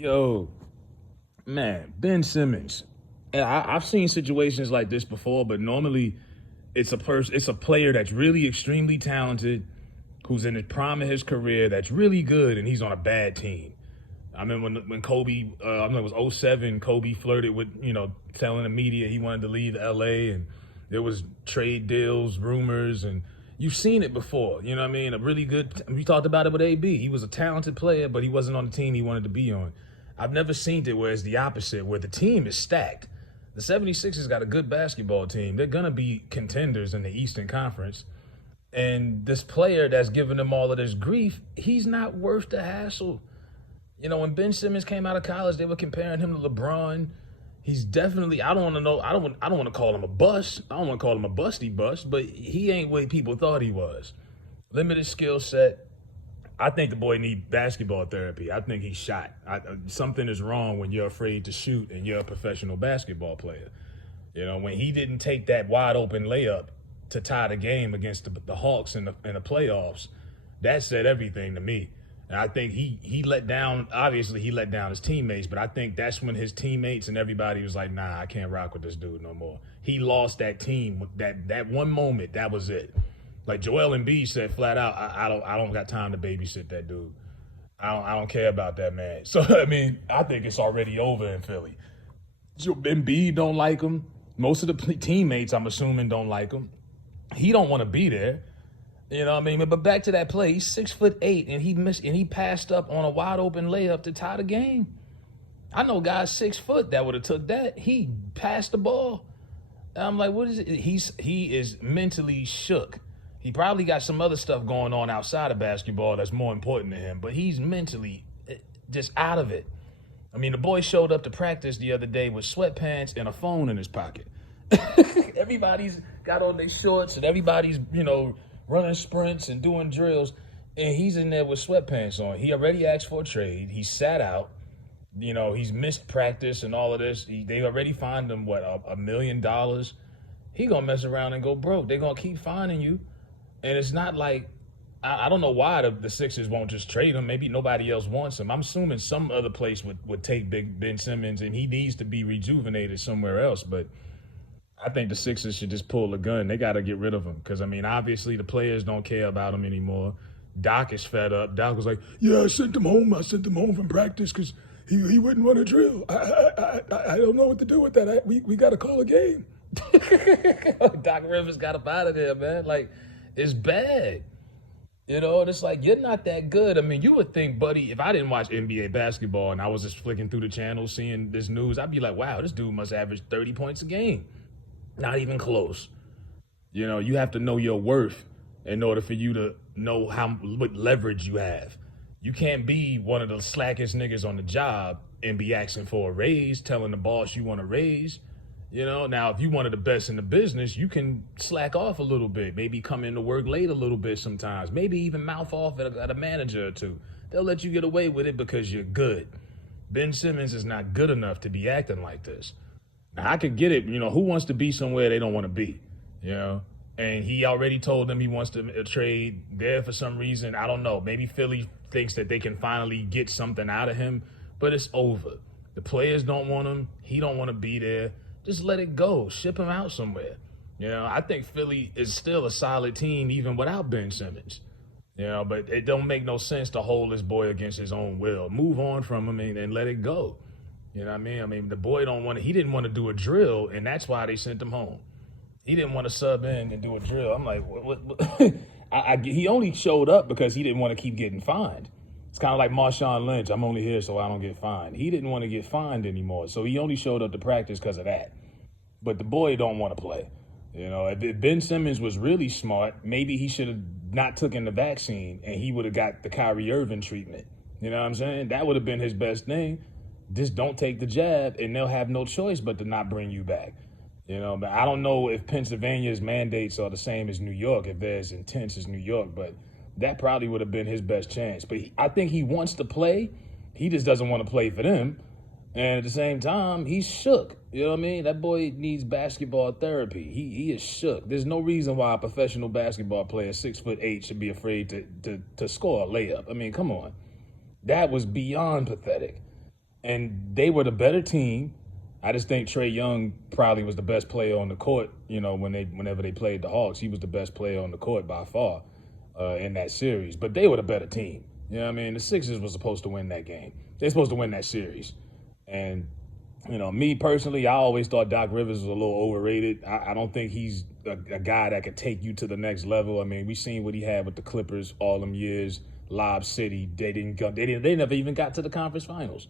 Yo, man, Ben Simmons. And I've seen situations like this before, but normally it's a player that's really extremely talented, who's in the prime of his career, that's really good, and he's on a bad team. I mean, when Kobe, I know it was '07, Kobe flirted with, telling the media he wanted to leave LA, and there was trade deals, rumors, and you've seen it before. You know what I mean? A really good, we talked about it with AB. He was a talented player, but he wasn't on the team he wanted to be on. I've never seen it where it's the opposite, where the team is stacked. The 76ers got a good basketball team. They're going to be contenders in the Eastern Conference. And this player that's giving them all of this grief, he's not worth the hassle. When Ben Simmons came out of college, they were comparing him to LeBron. He's definitely, I don't want to know, I don't want to call him a bust. I don't want to call him a busty bust, but he ain't what people thought he was. Limited skill set. I think the boy needs basketball therapy. I think he's shot. Something is wrong when you're afraid to shoot and you're a professional basketball player. When he didn't take that wide open layup to tie the game against the Hawks in the playoffs, that said everything to me. And I think he let down, obviously he let down his teammates, but I think that's when his teammates and everybody was like, nah, I can't rock with this dude no more. He lost that team. That one moment, that was it. Like Joel Embiid said flat out, I don't got time to babysit that dude. I don't care about that man. So I mean, I think it's already over in Philly. Embiid don't like him. Most of the teammates, I'm assuming, don't like him. He don't want to be there. You know what I mean? But back to that play, he's 6'8", and he missed, and he passed up on a wide open layup to tie the game. I know guys 6 foot that would have took that. He passed the ball. And I'm like, what is it? He is mentally shook. He probably got some other stuff going on outside of basketball that's more important to him, but he's mentally just out of it. I mean, the boy showed up to practice the other day with sweatpants and a phone in his pocket. Everybody's got on their shorts and everybody's, running sprints and doing drills, and he's in there with sweatpants on. He already asked for a trade. He sat out. He's missed practice and all of this. They already fined him, $1 million? He gonna mess around and go broke. They're gonna keep finding you. And it's not like, I don't know why the Sixers won't just trade him. Maybe nobody else wants him. I'm assuming some other place would take Big Ben Simmons, and he needs to be rejuvenated somewhere else. But I think the Sixers should just pull the gun. They got to get rid of him because, I mean, obviously the players don't care about him anymore. Doc is fed up. Doc was like, yeah, I sent him home. I sent him home from practice because he wouldn't run a drill. I don't know what to do with that. We got to call a game. Doc Rivers got up out of there, man. Like, it's bad. It's like, you're not that good. I mean, you would think, buddy, if I didn't watch NBA basketball and I was just flicking through the channels, seeing this news, I'd be like, wow, this dude must average 30 points a game. Not even close. You have to know your worth in order for you to know what leverage you have. You can't be one of the slackest niggas on the job and be asking for a raise, telling the boss you want a raise. Now, if you one of the best in the business, you can slack off a little bit, maybe come into work late a little bit sometimes, maybe even mouth off at a manager or two. They'll let you get away with it because you're good. Ben Simmons is not good enough to be acting like this. Now, I could get it. Who wants to be somewhere they don't want to be? And he already told them he wants to trade there for some reason. I don't know. Maybe Philly thinks that they can finally get something out of him, but it's over. The players don't want him. He don't want to be there. Just let it go. Ship him out somewhere. I think Philly is still a solid team even without Ben Simmons. But it don't make no sense to hold this boy against his own will. Move on from him and let it go. You know what I mean? I mean, the boy he didn't want to do a drill, and that's why they sent him home. He didn't want to sub in and do a drill. I'm like, what? He only showed up because he didn't want to keep getting fined. It's kind of like Marshawn Lynch. I'm only here so I don't get fined. He didn't want to get fined anymore, so he only showed up to practice because of that. But the boy don't want to play. If Ben Simmons was really smart, maybe he should have not taken the vaccine, and he would have got the Kyrie Irving treatment. You know what I'm saying? That would have been his best thing. Just don't take the jab, and they'll have no choice but to not bring you back. But I don't know if Pennsylvania's mandates are the same as New York, if they're as intense as New York, but that probably would have been his best chance. But I think he wants to play. He just doesn't want to play for them. And at the same time, he's shook. You know what I mean? That boy needs basketball therapy. He is shook. There's no reason why a professional basketball player, 6'8", should be afraid to score a layup. I mean, come on. That was beyond pathetic. and they were the better team. I just think Trae Young probably was the best player on the court. Whenever they played the Hawks, he was the best player on the court by far in that series. But they were the better team. You know what I mean? The Sixers were supposed to win that game. They're supposed to win that series. And me personally, I always thought Doc Rivers was a little overrated. I don't think he's a guy that could take you to the next level. I mean, we seen what he had with the Clippers all them years. Lob City, they never even got to the conference finals.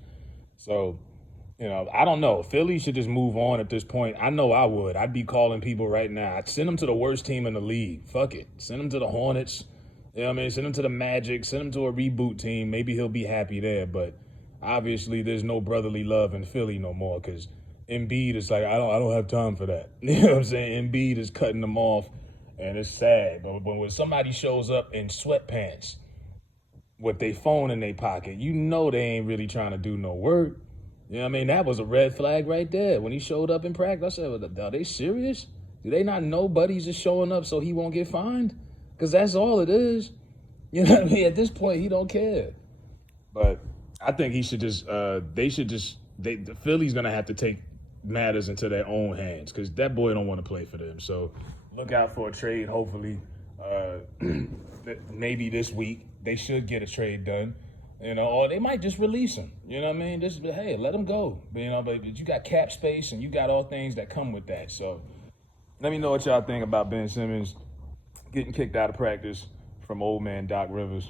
So, I don't know. Philly should just move on at this point. I know I would. I'd be calling people right now. I'd send them to the worst team in the league. Fuck it. Send them to the Hornets. You know what I mean? Send him to the Magic. Send him to a reboot team. Maybe he'll be happy there. But obviously, there's no brotherly love in Philly no more because Embiid is like, I don't have time for that. You know what I'm saying? Embiid is cutting them off, and it's sad. But when somebody shows up in sweatpants with their phone in their pocket, they ain't really trying to do no work. You know what I mean? That was a red flag right there. When he showed up in practice, I said, are they serious? Do they not know Buddy's just showing up so he won't get fined? Because that's all it is. You know what I mean? At this point, he don't care. But I think he should just, the Philly's going to have to take matters into their own hands because that boy don't want to play for them. So look out for a trade, hopefully, maybe this week. They should get a trade done, or they might just release him. You know what I mean? Hey, let him go. But you got cap space and you got all things that come with that. So let me know what y'all think about Ben Simmons getting kicked out of practice from old man Doc Rivers.